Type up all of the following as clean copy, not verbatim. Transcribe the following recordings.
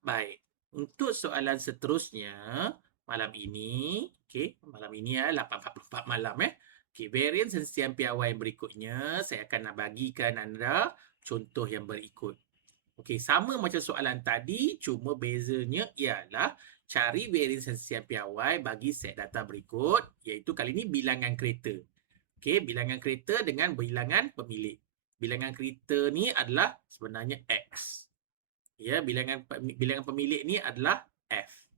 Baik. Untuk soalan seterusnya, malam ini, malam ini 8.44 malam varians hentian piawai berikutnya, saya akan nak bagikan anda contoh yang berikut. Sama macam soalan tadi, cuma bezanya ialah cari varians hentian piawai bagi set data berikut, iaitu kali ini bilangan kereta. Bilangan kereta dengan bilangan pemilik. Bilangan kereta ni adalah sebenarnya X. Ya, bilangan pemilik ni adalah F.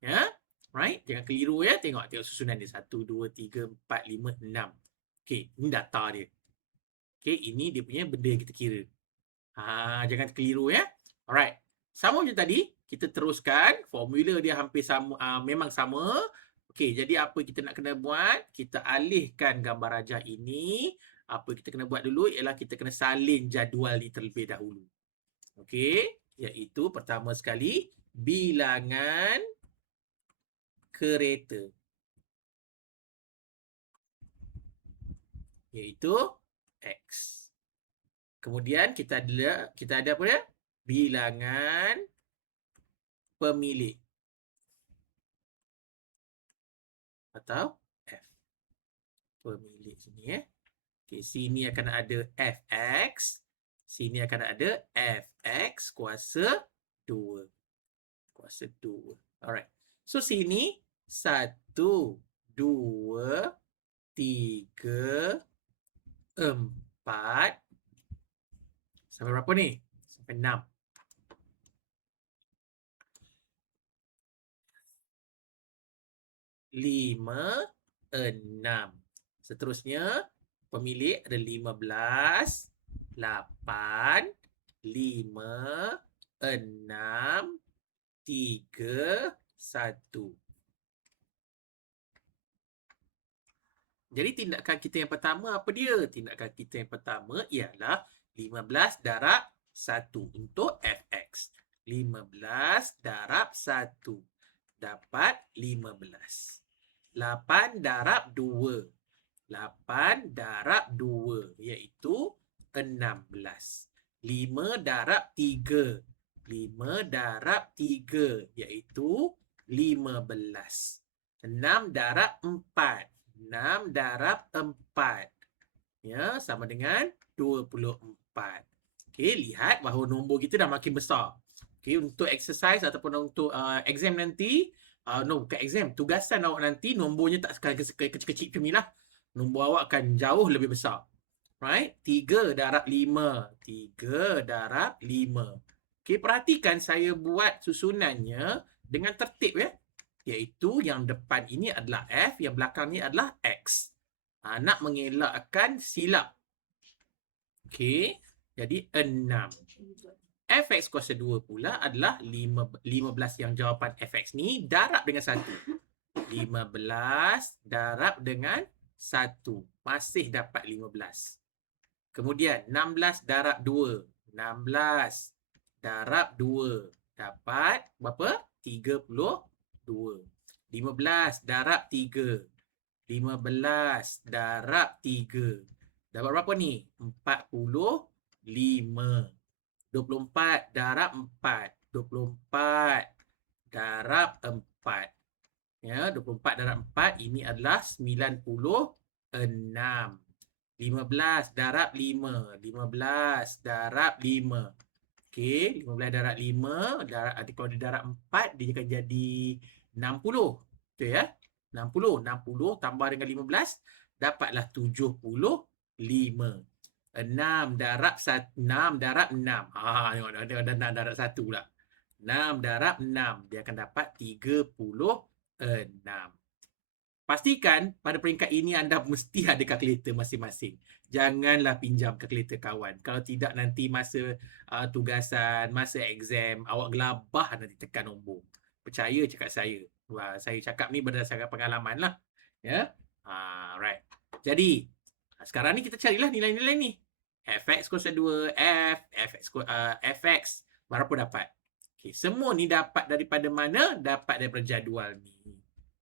Ya, right? Jangan keliru ya. Tengok susunan dia. 1, 2, 3, 4, 5, 6. Ini data dia. Ini dia punya benda yang kita kira. Jangan keliru ya. Alright. Sama macam tadi, kita teruskan. Formula dia hampir sama, memang sama. Jadi apa kita nak kena buat? Kita alihkan gambar rajah ini. Apa kita kena buat dulu ialah kita kena salin jadual ni terlebih dahulu. Iaitu pertama sekali bilangan kereta, iaitu X. Kemudian kita ada apa dia? Bilangan pemilik atau F. Pemilik sini sini akan ada Fx. Sini akan ada Fx kuasa 2. Kuasa 2. Alright. So, sini 1, 2, 3, 4. Sampai berapa ni? Sampai 6. 5, 6. Seterusnya, pemilik ada 15, 8, 5, 6, 3, 1. Jadi tindakan kita yang pertama apa dia? Tindakan kita yang pertama ialah 15 darab 1 untuk Fx. 15 darab 1 dapat 15. 8 darab 2. 8 darab 2 iaitu 16. 5 darab 3. 5 darab 3 iaitu 15. 6 darab 4. 6 darab 4. Ya, sama dengan 24. Lihat bahawa nombor kita dah makin besar. Untuk exercise ataupun untuk exam nanti, bukan exam, tugasan awak nanti nombornya tak kecil-kecil macam ni lah. Nombor awak akan jauh lebih besar. Right? 3 darab 5. 3 darab 5. Perhatikan saya buat susunannya dengan tertib ya. Iaitu yang depan ini adalah F, yang belakang ni adalah X. Nak mengelakkan silap. Jadi 6. Fx kuasa 2 pula adalah 15 yang jawapan Fx ni darab dengan 1. 15 darab dengan 1. Masih dapat 15. Kemudian 16 darab 2. 16 darab 2. Dapat berapa? 32. 15 darab 3. 15 darab 3. Dapat berapa ni? 45. 24 darab 4. 24 darab 4. Ya, 24 darab 4 ini adalah 96. 15 darab 5. 15 darab 5. 15 darab 5, kalau dia darab 4, dia akan jadi 60. Betul ya? 60 tambah dengan 15, dapatlah 75. 6 darab 6. Tengok ada 6 darab 1 pula. 6 darab 6, dia akan dapat 36. Pastikan pada peringkat ini anda mesti ada kalkulator masing-masing. Janganlah pinjam kalkulator kawan. Kalau tidak nanti masa tugasan, masa exam, awak gelabah nanti tekan nombor. Percaya cakap saya. Saya cakap ni berdasarkan pengalaman lah. Ya. Right. Jadi, sekarang ni kita carilah nilai-nilai ni. Fx kuasa 2, Fx berapa dapat? Semua ni dapat daripada mana? Dapat daripada jadual ni.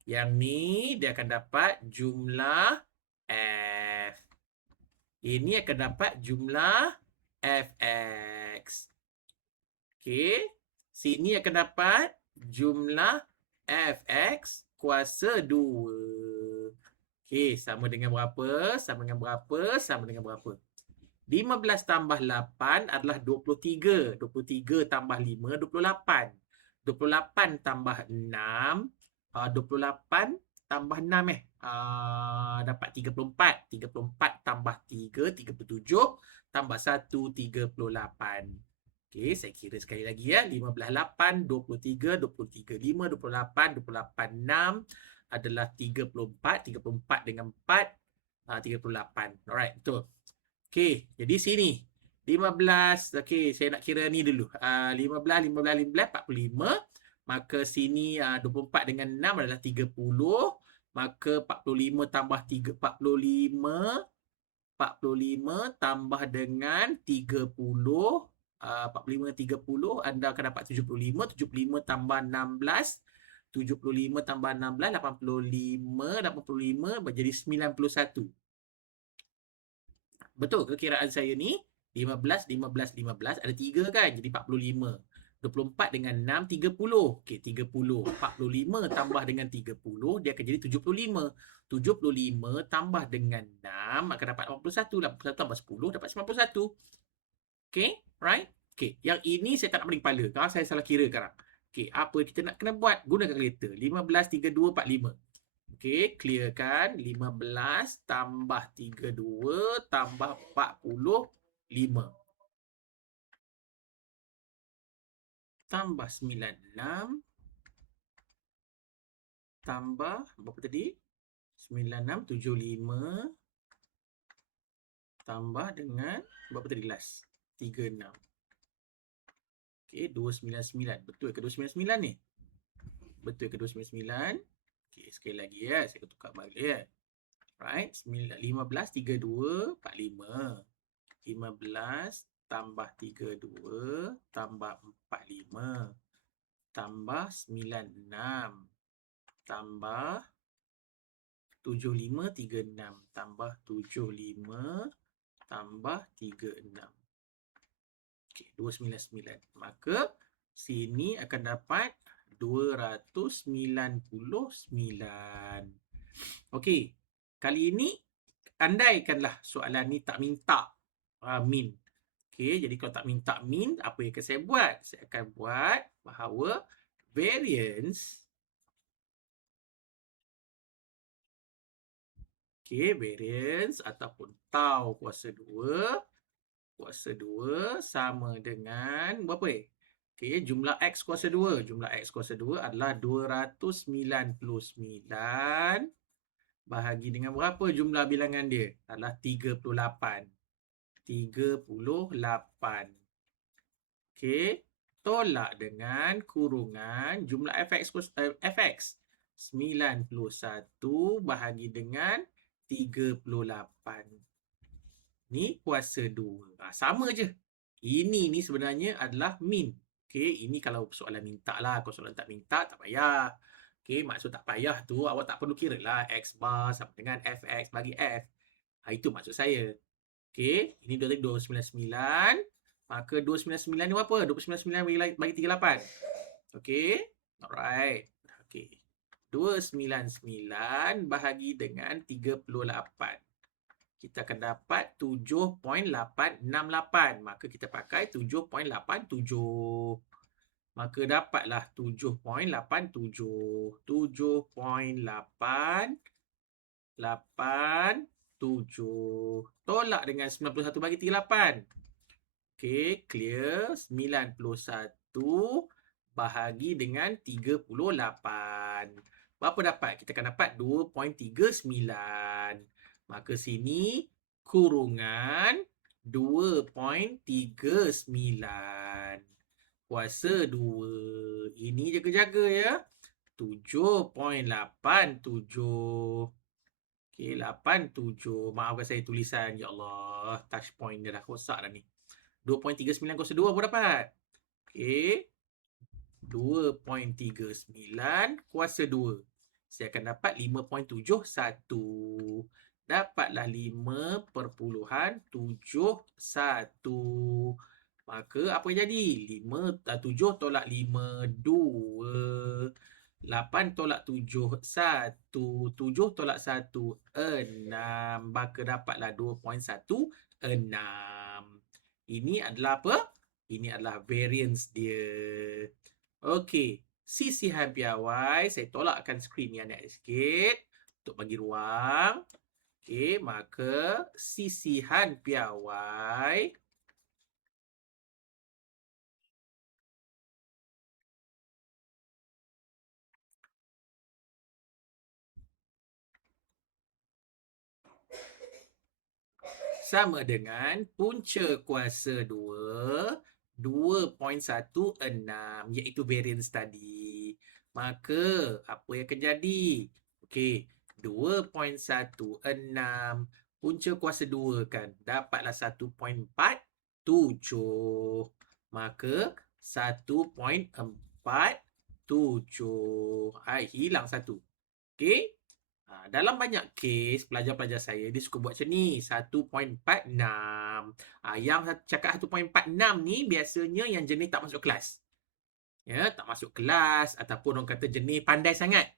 Yang ni dia akan dapat jumlah F. Ini akan dapat jumlah Fx. Sini akan dapat jumlah fx kuasa 2. Okey, sama dengan berapa? Sama dengan berapa? Sama dengan berapa? 15 tambah 8 adalah 23. 23 tambah 5, 28. 28 tambah 6, 28 tambah 6 dapat 34. 34 tambah 3, 37. Tambah 1, 38. Okey, saya kira sekali lagi ya. 15, 8, 23, 23, 5, 28, 28, 6 adalah 34. 34 dengan 4, 38. Alright, betul. Okey, jadi sini 15. Okey, saya nak kira ni dulu. 15, 15, 15, 45. Maka sini 24 dengan 6 adalah 30. Maka 45 tambah 3, 45. 45 tambah dengan 30. 45 dengan 30, anda akan dapat 75. 75 tambah 16. 75 tambah 16, 85. 85 menjadi 91. Betul ke kiraan saya ni? 15, 15, 15. Ada 3 kan? Jadi 45. 24 dengan 6, 30. Okey, 30. 45 tambah dengan 30, dia akan jadi 75. 75 tambah dengan 6, akan dapat 81. 81 tambah 10, dapat 91. Okey, right? Okey, yang ini saya tak nak pening kepala. Kalau saya salah kira sekarang. Okey, apa kita nak kena buat? Gunakan kalkulator. 15, 32, 45. Okey, clearkan. 15 tambah 32 tambah 45. Tambah 96. Tambah berapa tadi? 96, 75. Tambah dengan berapa tadi last? 36. Okey, 299. Betul ke 299 ni? Betul ke 299? Okey, sekali lagi ya. Saya tukar balik ya. Right, 15, 32, 45. 15 tambah 32 tambah 45 tambah 96 tambah 75, 36 tambah 75 tambah 36. Okey, 299. Maka sini akan dapat 299. Okey, kali ini andaikanlah soalan ni tak minta min. Okey, jadi kalau tak minta min, apa yang akan saya buat? Saya akan buat bahawa variance. Okey, variance ataupun tau kuasa 2. Kuasa 2 sama dengan berapa ni? Okey, jumlah X kuasa 2. Jumlah X kuasa 2 adalah 299. Bahagi dengan berapa jumlah bilangan dia? Adalah 38. 38. Okey, tolak dengan kurungan jumlah fx 91 bahagi dengan 38. Ni kuasa 2. Sama je. Ini ni sebenarnya adalah min. Okey, ini kalau soalan minta lah. Kalau soalan tak minta, tak payah. Okey, maksud tak payah tu, awak tak perlu kira lah x bar sama dengan fx bagi f. Itu maksud saya. Okey, ini tadi 299. Maka 299 ni berapa? 299 bagi 38. Okey. Alright. Okey. 299 bahagi dengan 38. Kita akan dapat 7.868. Maka kita pakai 7.87. Maka dapatlah 7.87. 7.87. Tolak dengan 91 bagi 38. Okey, clear. 91 bahagi dengan 38. Berapa dapat? Kita akan dapat 2.39. Maka sini kurungan 2.39. Kuasa 2. Ini jaga-jaga ya. 7.87. Okey, 87. Maafkan saya tulisan. Ya Allah, touch point dia dah rosak dah ni. 2.39 kuasa 2 apa dapat? Okey. 2.39 kuasa 2. Saya akan dapat 5.71. Dapatlah 5.71. Maka apa yang jadi? 7 tolak 5, 2. 8 tolak 7, 1. 7 tolak 1, 6. Maka dapatlah 2.16. Ini adalah apa? Ini adalah variance dia. Okey. Sisihan piawai. Saya tolakkan skrin yang naik sikit untuk bagi ruang. Okey. Maka sisihan piawai sama dengan punca kuasa 2, 2.16, iaitu variance tadi. Maka, apa yang akan jadi? Okey, 2.16 punca kuasa 2 kan, dapatlah 1.47. Maka, 1.47. Hilang 1. Okey? Dalam banyak kes, pelajar-pelajar saya, dia suka buat macam ni, 1.46. Yang cakap 1.46 ni, biasanya yang jenis tak masuk kelas. Ya, tak masuk kelas, ataupun orang kata jenis pandai sangat.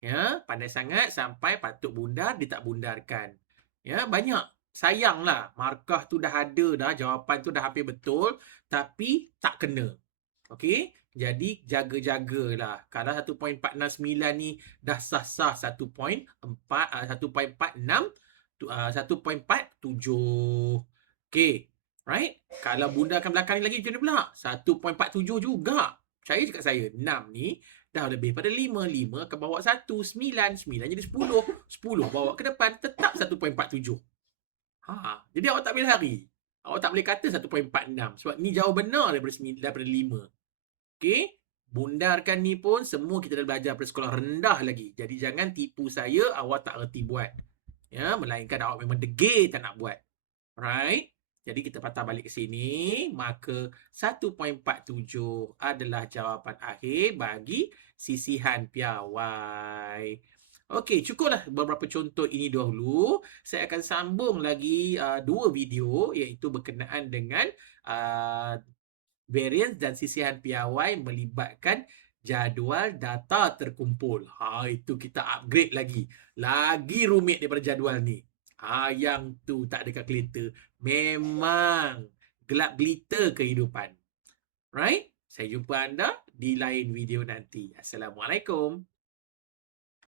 Ya, pandai sangat sampai patut bundar, dia tak bundarkan. Ya, banyak. Sayanglah, markah tu dah ada dah, jawapan tu dah hampir betul, tapi tak kena. Okey, jadi jaga-jagalah. Kalau 1.469 ni dah sah-sah 1.46, 1.47. Okey, right? Kalau bundarkan belakang ni lagi macam mana pula? 1.47 juga. Percaya cakap saya, 6 ni dah lebih pada 5. 5 akan bawa 1, 9. 9 jadi 10. 10 bawa ke depan, tetap 1.47. Jadi awak tak boleh lari. Awak tak boleh kata 1.46 sebab ni jauh benar daripada 5. Okey, bundarkan ni pun semua kita dah belajar pada sekolah rendah lagi. Jadi jangan tipu saya awak tak reti buat. Ya, melainkan awak memang degil tak nak buat. Right? Jadi kita patah balik ke sini, maka 1.47 adalah jawapan akhir bagi sisihan piawai. Okey, cukuplah beberapa contoh ini dahulu. Saya akan sambung lagi 2 video iaitu berkenaan dengan variance dan sisihan piawai melibatkan jadual data terkumpul. Itu kita upgrade lagi. Lagi rumit daripada jadual ni. Yang tu tak ada kalkulator. Memang gelap gelita kehidupan. Right? Saya jumpa anda di lain video nanti. Assalamualaikum.